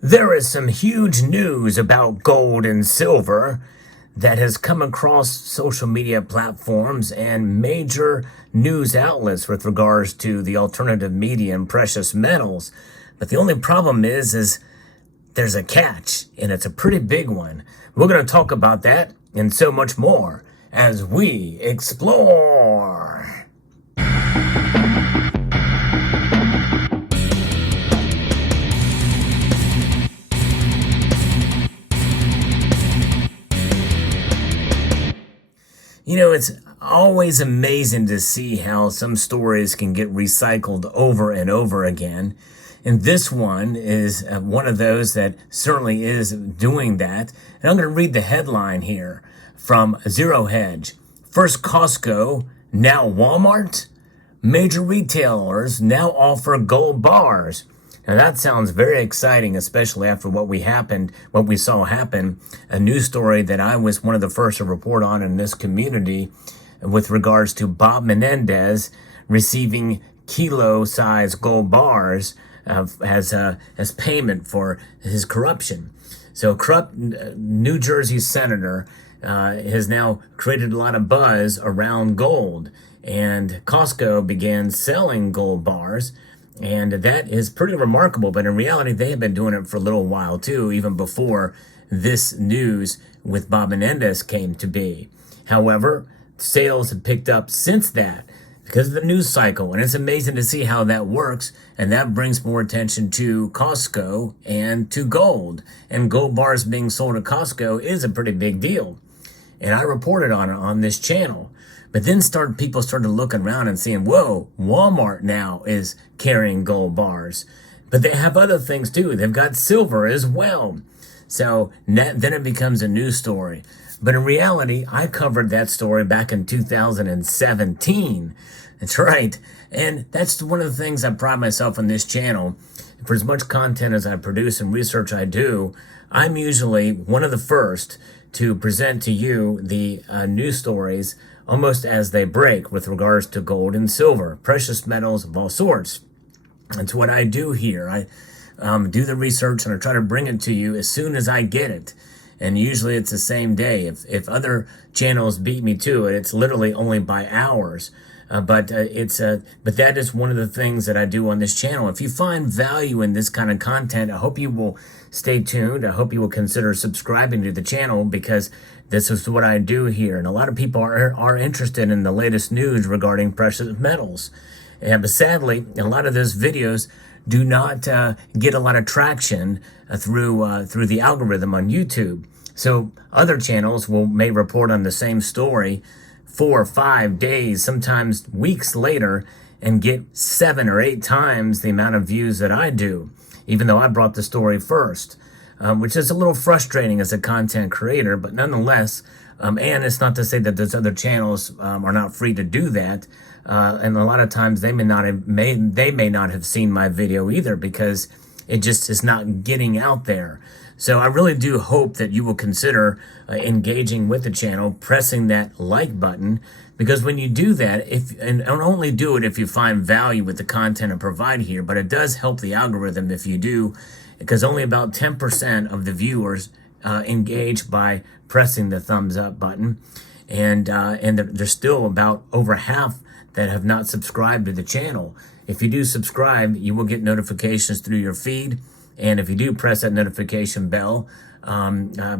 There is some huge news about gold and silver that has come across social media platforms and major news outlets with regards to the alternative media and precious metals. But the only problem is there's a catch, and it's a pretty big one. We're going to talk about that and so much more as we explore. You know, it's always amazing to see how some stories can get recycled over and over again. And this one is one of those that certainly is doing that. And I'm going to read the headline here from Zero Hedge. First Costco, now Walmart. Major retailers now offer gold bars. Now that sounds very exciting, especially after what we saw happen. A news story that I was one of the first to report on in this community with regards to Bob Menendez receiving kilo-sized gold bars as payment for his corruption. So a corrupt New Jersey senator has now created a lot of buzz around gold, and Costco began selling gold bars. And that is pretty remarkable, but in reality, they have been doing it for a little while too, even before this news with Bob Menendez came to be. However, sales have picked up since that because of the news cycle, and it's amazing to see how that works, and that brings more attention to Costco and to gold. And gold bars being sold at Costco is a pretty big deal, and I reported on it on this channel. But then people started looking around and seeing, whoa, Walmart now is carrying gold bars. But they have other things too. They've got silver as well. So then it becomes a news story. But in reality, I covered that story back in 2017. That's right. And that's one of the things I pride myself on this channel. For as much content as I produce and research I do, I'm usually one of the first to present to you the news stories almost as they break with regards to gold and silver, precious metals of all sorts. That's what I do here. I do the research and I try to bring it to you as soon as I get it. And usually it's the same day. If other channels beat me to it, it's literally only by hours. But that is one of the things that I do on this channel. If you find value in this kind of content, I hope you will stay tuned. I hope you will consider subscribing to the channel, because this is what I do here. And a lot of people are interested in the latest news regarding precious metals. But sadly, a lot of those videos do not get a lot of traction through the algorithm on YouTube. So other channels may report on the same story 4 or 5 days, sometimes weeks later, and get 7 or 8 times the amount of views that I do, even though I brought the story first, which is a little frustrating as a content creator, but nonetheless, and it's not to say that those other channels are not free to do that, and a lot of times they may not have seen my video either, because it just is not getting out there. So I really do hope that you will consider engaging with the channel, pressing that like button, because when you do that, and only do it if you find value with the content I provide here, but it does help the algorithm if you do, because only about 10% of the viewers engage by pressing the thumbs up button, and there's still about over half that have not subscribed to the channel. If you do subscribe, you will get notifications through your feed. And if you do press that notification bell,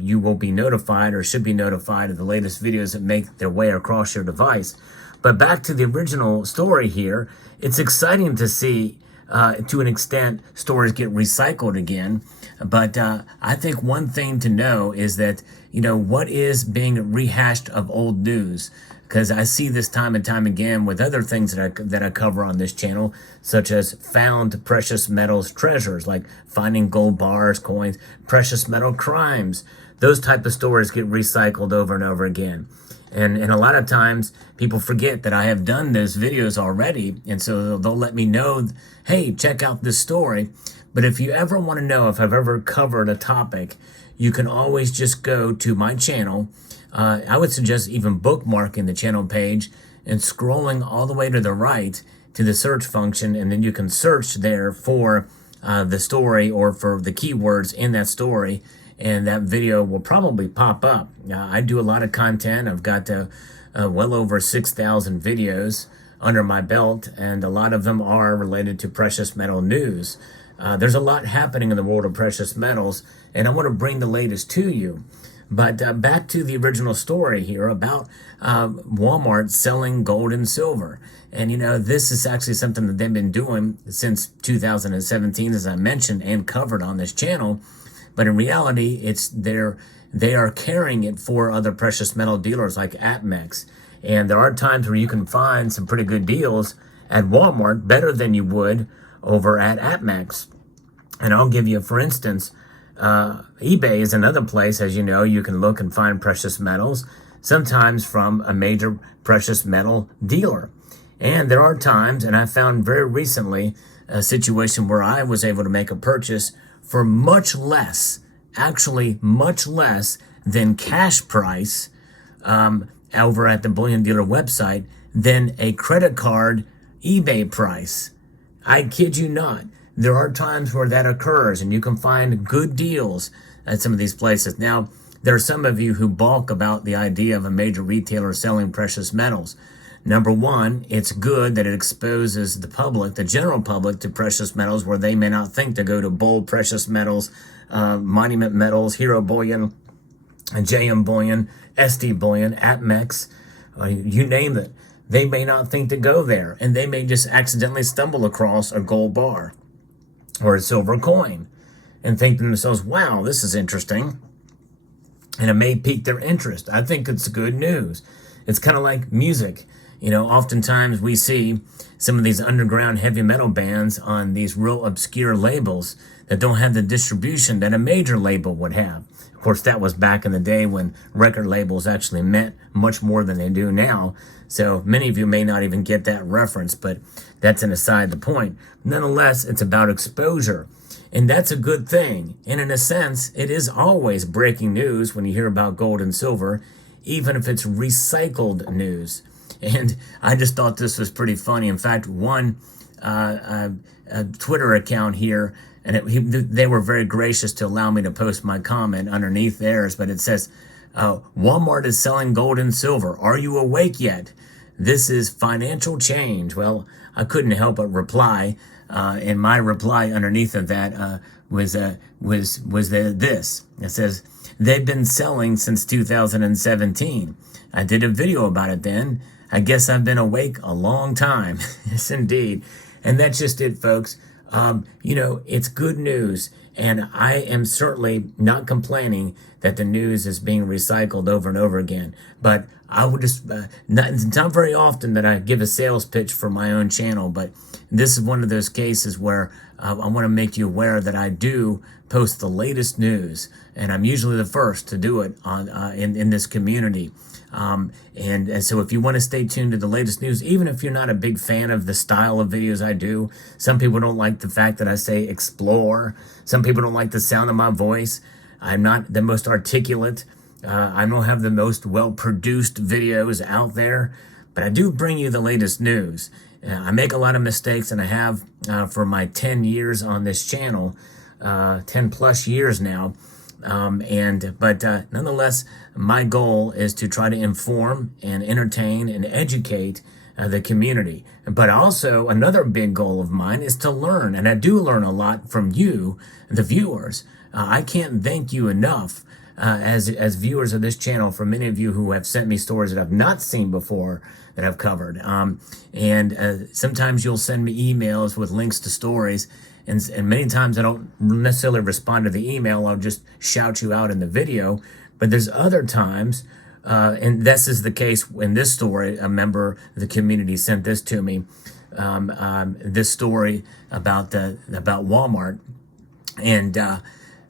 you will be notified, or should be notified, of the latest videos that make their way across your device. But back to the original story here, it's exciting to see, to an extent, stories get recycled again. But I think one thing to know is that, what is being rehashed of old news? Because I see this time and time again with other things that I cover on this channel, such as found precious metals treasures, like finding gold bars, coins, precious metal crimes. Those type of stories get recycled over and over again. And a lot of times people forget that I have done those videos already, and so they'll let me know, hey, check out this story. But if you ever want to know if I've ever covered a topic, you can always just go to my channel. I would suggest even bookmarking the channel page and scrolling all the way to the right to the search function, and then you can search there for the story or for the keywords in that story, and that video will probably pop up. I do a lot of content. I've got well over 6,000 videos under my belt, and a lot of them are related to precious metal news. There's a lot happening in the world of precious metals, and I want to bring the latest to you. But back to the original story here about Walmart selling gold and silver. And, this is actually something that they've been doing since 2017, as I mentioned and covered on this channel. But in reality, they are carrying it for other precious metal dealers like APMEX. And there are times where you can find some pretty good deals at Walmart, better than you would over at APMEX. And I'll give you, for instance, eBay is another place, as you know, you can look and find precious metals, sometimes from a major precious metal dealer. And there are times, and I found very recently, a situation where I was able to make a purchase for much less, actually much less than cash price over at the Bullion Dealer website than a credit card eBay price. I kid you not. There are times where that occurs, and you can find good deals at some of these places. Now, there are some of you who balk about the idea of a major retailer selling precious metals. Number one, it's good that it exposes the public, the general public, to precious metals where they may not think to go to Bull Precious Metals, Monument Metals, Hero Bullion, JM Bullion, SD Bullion, APMEX, you name it. They may not think to go there, and they may just accidentally stumble across a gold bar or a silver coin and think to themselves, wow, this is interesting. And it may pique their interest. I think it's good news. It's kind of like music. Oftentimes we see some of these underground heavy metal bands on these real obscure labels that don't have the distribution that a major label would have. Of course, that was back in the day when record labels actually meant much more than they do now. So many of you may not even get that reference, but that's an aside the point. Nonetheless, it's about exposure. And that's a good thing. And in a sense, it is always breaking news when you hear about gold and silver, even if it's recycled news. And I just thought this was pretty funny. In fact, one Twitter account here, and they were very gracious to allow me to post my comment underneath theirs, but it says, Walmart is selling gold and silver. Are you awake yet? This is financial change. Well, I couldn't help but reply, and my reply underneath of that was this. It says, they've been selling since 2017. I did a video about it then. I guess I've been awake a long time. Yes, indeed. And that's just it, folks. It's good news. And I am certainly not complaining that the news is being recycled over and over again. But I would just, it's not very often that I give a sales pitch for my own channel, but this is one of those cases where I want to make you aware that I do post the latest news, and I'm usually the first to do it on in this community. And so if you want to stay tuned to the latest news, even if you're not a big fan of the style of videos I do, some people don't like the fact that I say explore. Some people don't like the sound of my voice. I'm not the most articulate. I don't have the most well-produced videos out there, but I do bring you the latest news. I make a lot of mistakes, and I have for my 10 years on this channel, 10 plus years now. But nonetheless, my goal is to try to inform and entertain and educate the community. But also another big goal of mine is to learn, and I do learn a lot from you, the viewers. I can't thank you enough as viewers of this channel, for many of you who have sent me stories that I've not seen before that I've covered. And sometimes you'll send me emails with links to stories, and many times I don't necessarily respond to the email. I'll just shout you out in the video. But there's other times, and this is the case in this story. A member of the community sent this to me, this story about Walmart. And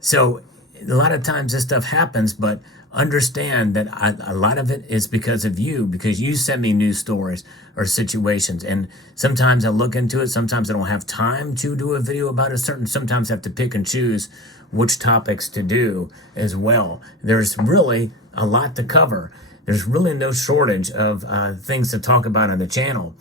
so a lot of times this stuff happens, but understand that a lot of it is because of you, because you send me news stories or situations. And sometimes I look into it. Sometimes I don't have time to do a video about it. Sometimes I have to pick and choose which topics to do as well. There's really a lot to cover. There's really no shortage of things to talk about on the channel.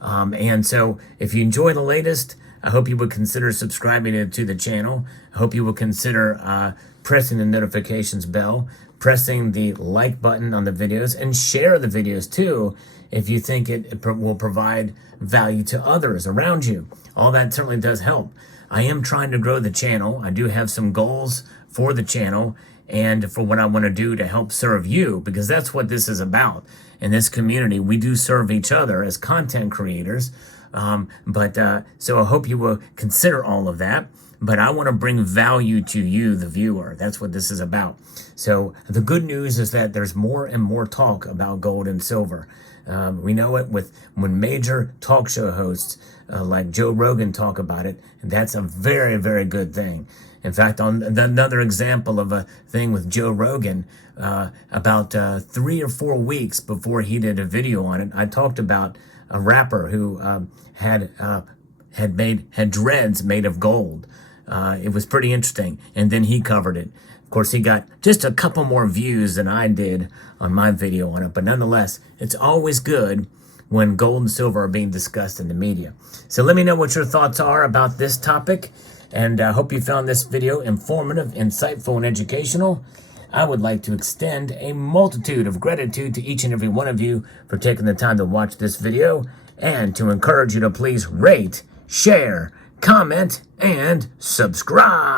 And so if you enjoy the latest, I hope you would consider subscribing to the channel. I hope you will consider pressing the notifications bell, pressing the like button on the videos, and share the videos too if you think it will provide value to others around you. All that certainly does help. I am trying to grow the channel. I do have some goals for the channel and for what I want to do to help serve you, because that's what this is about. In this community, we do serve each other as content creators. So I hope you will consider all of that. But I want to bring value to you, the viewer. That's what this is about. So the good news is that there's more and more talk about gold and silver. We know it when major talk show hosts like Joe Rogan talk about it. And that's a very, very good thing. In fact, on another example of a thing with Joe Rogan, about 3 or 4 weeks before he did a video on it, I talked about a rapper who had dreads made of gold. It was pretty interesting, and then he covered it. Of course, he got just a couple more views than I did on my video on it, but nonetheless, it's always good when gold and silver are being discussed in the media. So let me know what your thoughts are about this topic, and I hope you found this video informative, insightful, and educational. I would like to extend a multitude of gratitude to each and every one of you for taking the time to watch this video, and to encourage you to please rate, share, comment, and subscribe.